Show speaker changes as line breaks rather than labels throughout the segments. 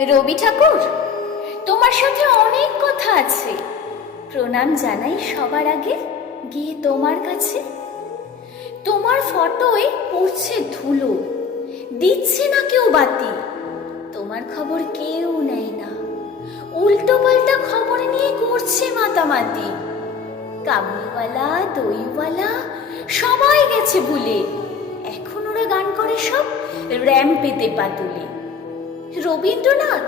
রবি ঠাকুর, তোমার সাথে অনেক কথা আছে। প্রণাম জানাই সবার আগে, গিয়ে তোমার কাছে। তোমার ফটোয় পড়ছে ধুলো, দিচ্ছে না কেউ বাতি। তোমার খবর কেউ নেয় না। উল্টো পাল্টা খবর নিয়ে করছে মাতামাতি। কাবুলিওয়ালা দইওয়ালা, সবাই গেছে ভুলে। এখন ওরা গান করে সব র্যাম্পেতে পাতুলে। রবীন্দ্রনাথ?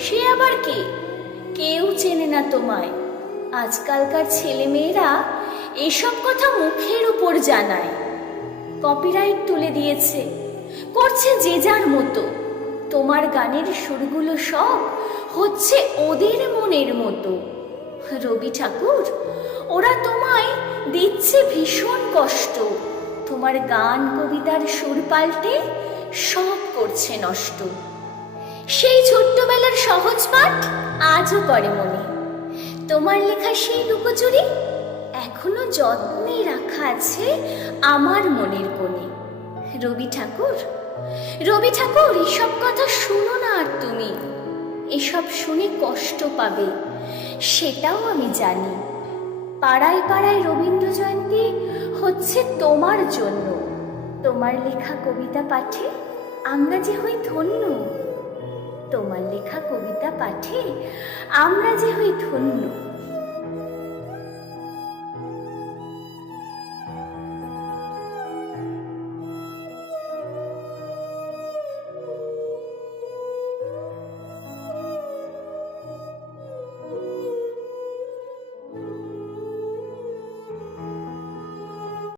সে আবার কে? কেউ চেনে না তোমায়। আজকালকার ছেলেমেয়েরা এসব কথা মুখের উপর জানায়। কপিরাইট তুলে দিয়েছে। করছে যে যার মতো। তোমার গানের সুরগুলো সব হচ্ছে ওদের মনের মতো। রবি ঠাকুর, ওরা তোমায় দিচ্ছে ভীষণ কষ্ট। তোমার গান, কবিতার সুর পাল্টে সব করছে নষ্ট। সেই ছোট্টবেলার সহজ পাঠ আজও করে মনে। তোমার লেখা সেই লুকোচুরি এখনও যত্নে রাখা আছে আমার মনের কোণে। রবি ঠাকুর রবি ঠাকুর, এসব কথা শুনো না আর তুমি। এসব শুনে কষ্ট পাবে, সেটাও আমি জানি। পাড়ায় পাড়ায় রবীন্দ্র জয়ন্তী হচ্ছে তোমার জন্য। তোমার লেখা কবিতা পাঠে আমরা যে হই ধন্য। তোমার লেখা কবিতা পাঠে? আমরা যে হই ধন্য